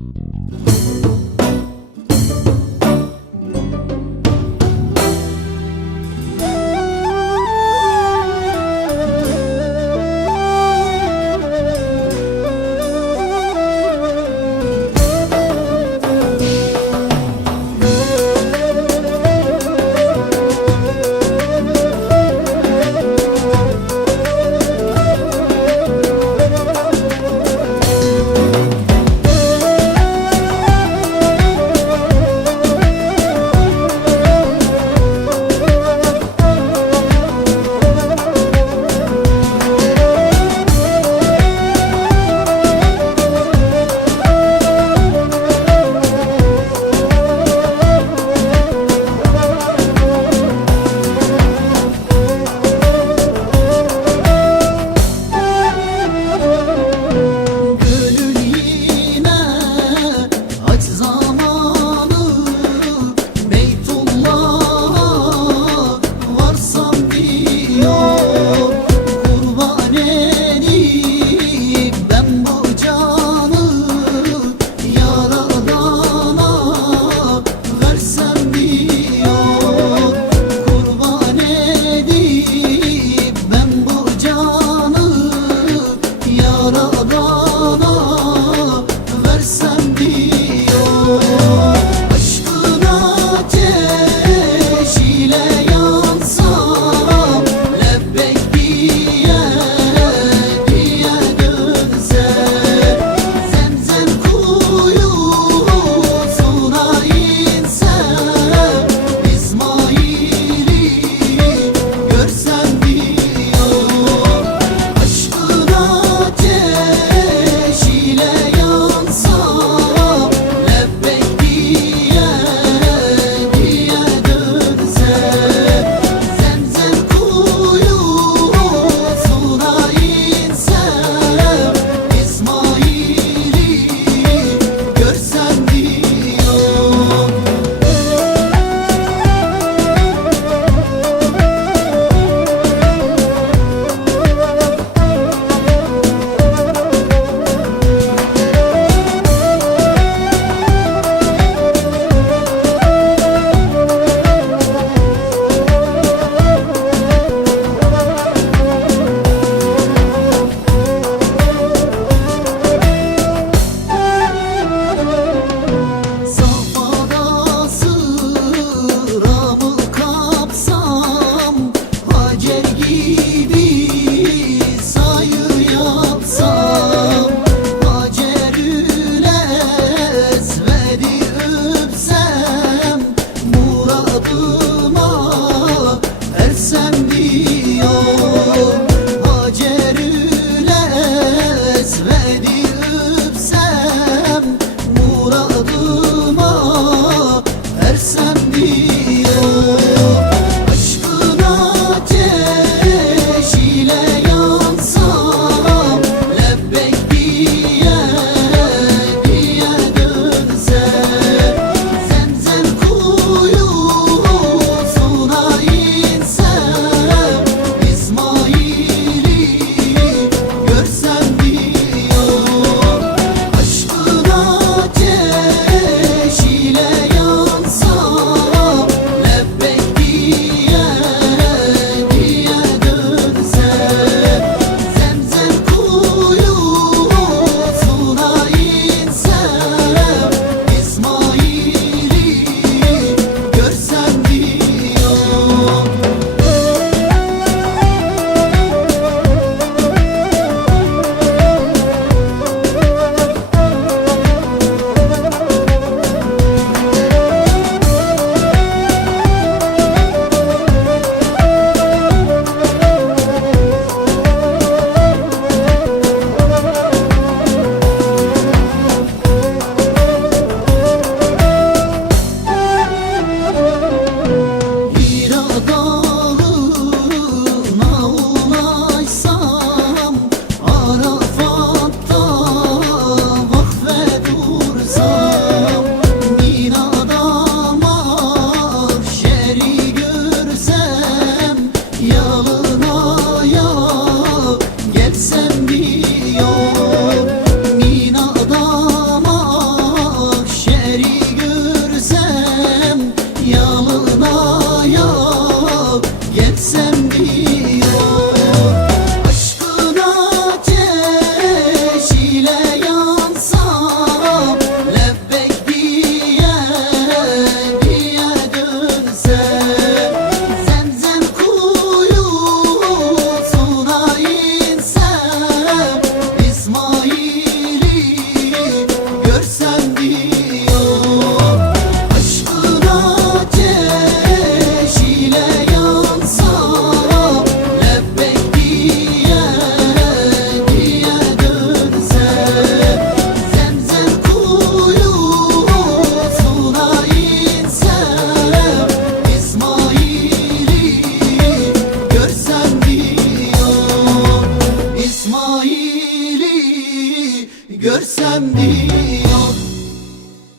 Bye. be.